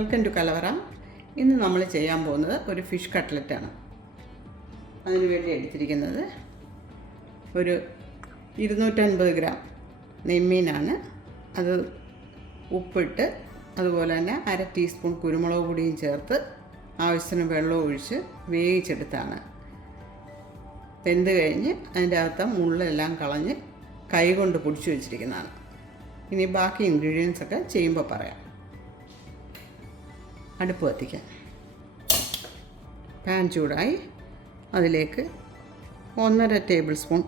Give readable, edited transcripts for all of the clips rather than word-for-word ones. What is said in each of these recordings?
Welcome to കലവറ. ഇന്ന് നമ്മൾ ചെയ്യാൻ പോകുന്നത് ഒരു ഫിഷ് കട്ട്ലറ്റാണ്. അതിന് വേണ്ടി എടുത്തിരിക്കുന്നത് ഒരു 250 ഗ്രാം നെയ്മീനാണ്. അത് ഉപ്പിട്ട് അതുപോലെ തന്നെ 1/2 ടീസ്പൂൺ കുരുമുളക് പൊടിയും ചേർത്ത് ആവശ്യത്തിന് വെള്ളം ഒഴിച്ച് വേവിച്ചെടുത്താണ്. വെന്ത് കഴിഞ്ഞ് അതിൻ്റെ അകത്ത് മുള്ളെല്ലാം കളഞ്ഞ് കൈ കൊണ്ട് പൊടിച്ച് വെച്ചിരിക്കുന്നതാണ്. ഇനി ബാക്കി ഇൻഗ്രീഡിയൻസ് ഒക്കെ ചെയ്യുമ്പോൾ പറയാം. അടുപ്പ് കത്തിക്കാം. പാൻ ചൂടായി അതിലേക്ക് 1.5 ടേബിൾ സ്പൂൺ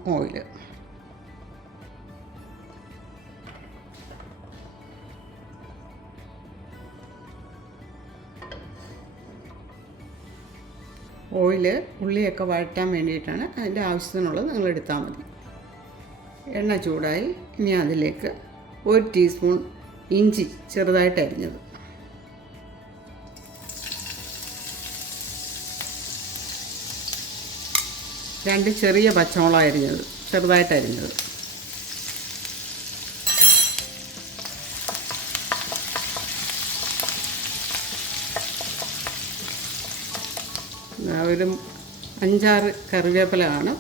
ഓയിൽ, ഉള്ളിയൊക്കെ വഴറ്റാൻ വേണ്ടിയിട്ടാണ്. അതിൻ്റെ ആവശ്യത്തിനുള്ളത് നിങ്ങൾ എടുത്താൽ മതി. എണ്ണ ചൂടായി ഇനി അതിലേക്ക് 1 ടീസ്പൂൺ ഇഞ്ചി ചെറുതായിട്ട് അരിഞ്ഞത്, 2 ചെറിയ പച്ചമുളക് അരിഞ്ഞത് ചെറുതായിട്ട് അരിഞ്ഞത്, ഒരു 5-6 കറിവേപ്പില കാണും.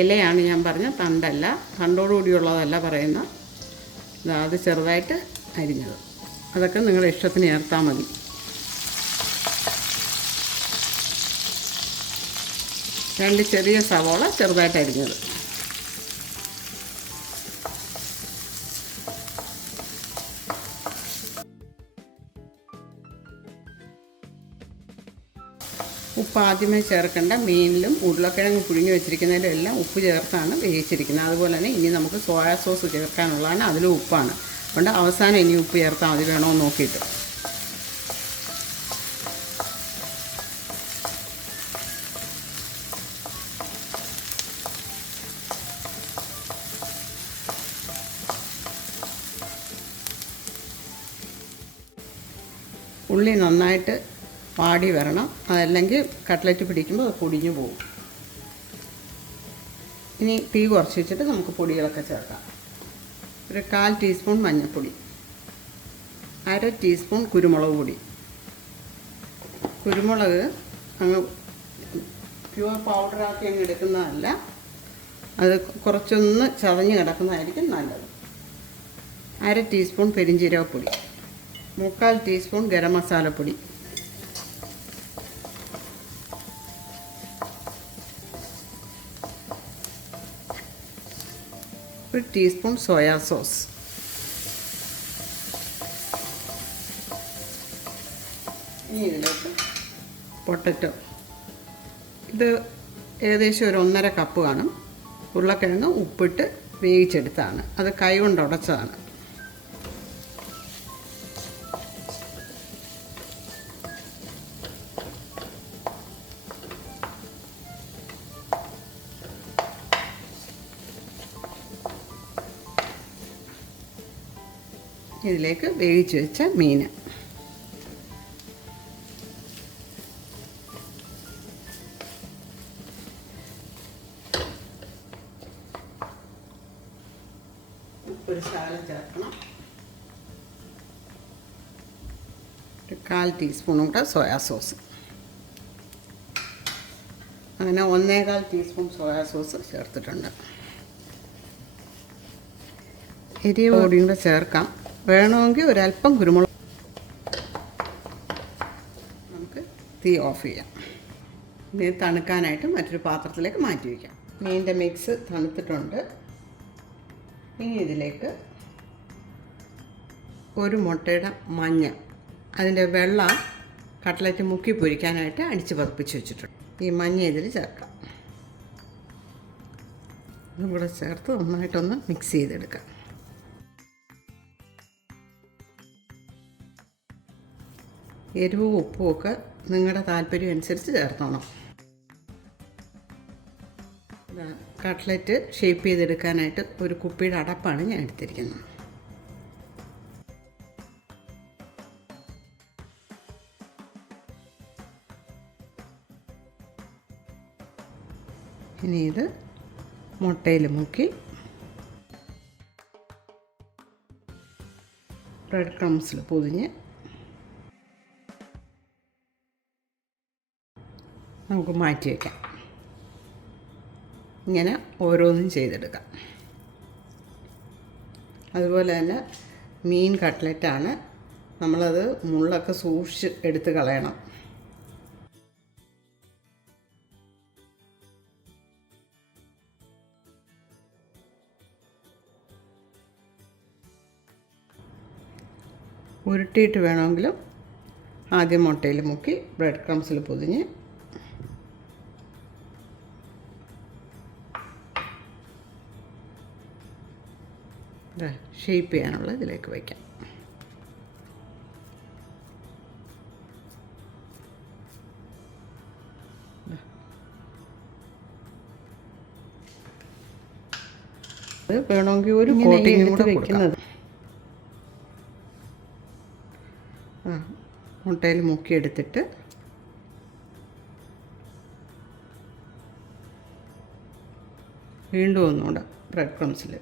ഇലയാണ് ഞാൻ പറഞ്ഞ, തണ്ടല്ല, തണ്ടോടുകൂടിയുള്ളതല്ല പറയുന്ന. അത് ചെറുതായിട്ട് അരിഞ്ഞത്. അതൊക്കെ നിങ്ങളുടെ ഇഷ്ടത്തിന് ചേർത്താൽ മതി. രണ്ട് ചെറിയ സവോള ചെറുതായിട്ട് അരിഞ്ഞത്, ഉപ്പ് ആദ്യമേ ചേർക്കേണ്ട. മീനിലും ഉരുളക്കിഴങ്ങ് പുഴുങ്ങി വെച്ചിരിക്കുന്നതിലും എല്ലാം ഉപ്പ് ചേർത്താണ് വേവിച്ചിരിക്കുന്നത്. അതുപോലെ തന്നെ ഇനി നമുക്ക് സോയാ സോസ് ചേർക്കാനുള്ളതാണ്, അതിലും ഉപ്പാണ്. അതുകൊണ്ട് അവസാനം ഇനി ഉപ്പ് ചേർത്താൽ മതി, വേണമെന്ന് നോക്കിയിട്ട്. ഉള്ളി നന്നായിട്ട് വാടി വരണം, അതല്ലെങ്കിൽ കട്ട്ലറ്റ് പിടിക്കുമ്പോൾ അത് പൊടിഞ്ഞു പോകും. ഇനി തീ കുറച്ച് വെച്ചിട്ട് നമുക്ക് പൊടികളൊക്കെ ചേർക്കാം. ഒരു 1/4 ടീസ്പൂൺ മഞ്ഞൾപ്പൊടി, 1/2 ടീസ്പൂൺ കുരുമുളക് പൊടി. കുരുമുളക് അങ്ങ് പ്യുവർ പൗഡറാക്കി അങ്ങ് എടുക്കുന്നതല്ല, അത് കുറച്ചൊന്ന് ചതഞ്ഞ് കിടക്കുന്നതായിരിക്കും നല്ലത്. 1/2 ടീസ്പൂൺ പെരിഞ്ജീരകപ്പൊടി, 3/4 ടീസ്പൂൺ ഗരം മസാലപ്പൊടി, 1 ടീസ്പൂൺ സോയാ സോസ്, ഇനി ഇതിലേക്ക് പൊട്ടറ്റോ. ഇത് ഏകദേശം ഒരു 1.5 കപ്പ് കാണും. ഉരുളക്കിഴങ്ങ് ഉപ്പിട്ട് വേവിച്ചെടുത്താണ്, അത് കൈ കൊണ്ട് ഉടച്ചതാണ്. ഇതിലേക്ക് വേവിച്ച് വെച്ച മീൻ, ഒരു ശകലം ചേർക്കണം. 1/4 ടീസ്പൂൺ കൂടെ സോയാ സോസ്. അങ്ങനെ 1.25 ടീസ്പൂൺ സോയാ സോസ് ചേർത്തിട്ടുണ്ട്. എരിവ് പൊടിയും കൂടെ ചേർക്കാം, വേണമെങ്കിൽ ഒരല്പം കുരുമുളക്. നമുക്ക് തീ ഓഫ് ചെയ്യാം. ഇനി തണുക്കാനായിട്ട് മറ്റൊരു പാത്രത്തിലേക്ക് മാറ്റി വയ്ക്കാം. മീനിൻ്റെ മിക്സ് തണുത്തിട്ടുണ്ട്. ഇനി ഇതിലേക്ക് ഒരു മുട്ടയുടെ മഞ്ഞ, അതിൻ്റെ വെള്ള കട്ട്ലറ്റ് മുക്കി പൊരിക്കാനായിട്ട് അടിച്ച് പതിപ്പിച്ച് വെച്ചിട്ടുണ്ട്. ഈ മഞ്ഞ ഇതിൽ ചേർക്കാം. ഇതും കൂടെ ചേർത്ത് നന്നായിട്ടൊന്ന് മിക്സ് ചെയ്തെടുക്കാം. എരിവും ഉപ്പുമൊക്കെ നിങ്ങളുടെ താല്പര്യം അനുസരിച്ച് ചേർത്തോണം. കട്ട്ലറ്റ് ഷേപ്പ് ചെയ്തെടുക്കാനായിട്ട് ഒരു കുപ്പിയുടെ അടപ്പാണ് ഞാൻ എടുത്തിരിക്കുന്നത്. ഇനി ഇത് മുട്ടയിൽ മുക്കി ബ്രെഡ് ക്രംസിൽ പൊതിഞ്ഞ് നമുക്ക് മാറ്റി വയ്ക്കാം. ഇങ്ങനെ ഓരോന്നും ചെയ്തെടുക്കാം. അതുപോലെ തന്നെ മീൻ കട്ട്ലറ്റാണ്. നമ്മളത് മുള്ളൊക്കെ സൂക്ഷിച്ച് എടുത്ത് കളയണം. ഉരുട്ടിയിട്ട് വേണമെങ്കിലും ആദ്യം മുട്ടയിൽ മുക്കി ബ്രെഡ് ക്രംസിൽ പൊതിഞ്ഞ് ഷേപ്പ് ചെയ്യാനുള്ള ഇതിലേക്ക് വയ്ക്കാം. അത് വേണമെങ്കിൽ ഒരു കോട്ടിങ് കൂടെ വെക്കുന്നത്. മുട്ടയിൽ മുക്കിയെടുത്തിട്ട് വീണ്ടും ഒന്നുകൂടെ ബ്രെഡ് ക്രംസിൽ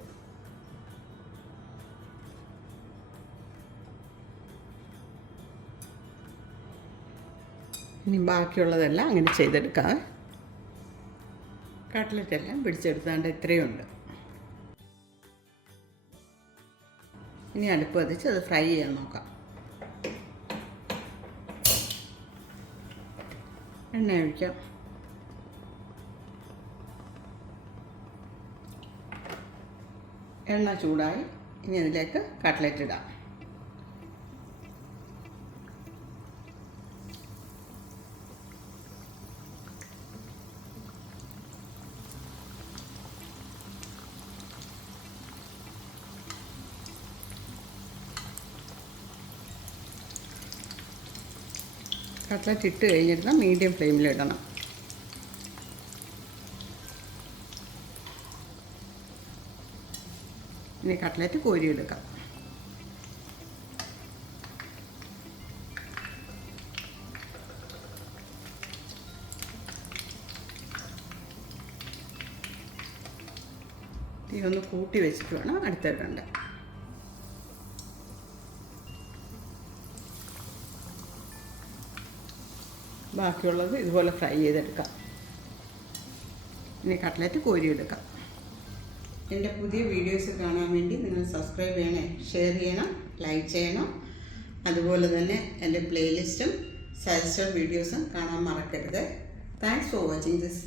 ഇനി ബാക്കിയുള്ളതെല്ലാം അങ്ങനെ ചെയ്തെടുക്കാം. കട്ട്ലറ്റെല്ലാം പിടിച്ചെടുത്താണ്ട് ഇത്രയുണ്ട്. ഇനി അടുപ്പ് കത്തിച്ച് അത് ഫ്രൈ ചെയ്യാൻ നോക്കാം. എണ്ണ ഒഴിക്കാം. എണ്ണ ചൂടായി. ഇനി അതിലേക്ക് കട്ട്ലറ്റ് ഇടാം. കട്ട്ലറ്റ് ഇട്ട് കഴിഞ്ഞിട്ട് മീഡിയം ഫ്ലെയിമിലിടണം. ഇനി കട്ട്ലറ്റ് കോരിയെടുക്കാം. തീ ഒന്ന് കൂട്ടി വെച്ചിട്ട് വേണം അടുത്തിടേണ്ട. ബാക്കിയുള്ളത് ഇതുപോലെ ഫ്രൈ ചെയ്തെടുക്കാം. ഇനി കട്ട്ലറ്റ് കോരിയെടുക്കാം. എൻ്റെ പുതിയ വീഡിയോസ് കാണാൻ വേണ്ടി നിങ്ങൾ സബ്സ്ക്രൈബ് ചെയ്യണേ, ഷെയർ ചെയ്യണം, ലൈക്ക് ചെയ്യണം. അതുപോലെ തന്നെ എൻ്റെ പ്ലേലിസ്റ്റും സജസ്റ്റഡ് വീഡിയോസും കാണാൻ മറക്കരുത്. Thanks for watching this.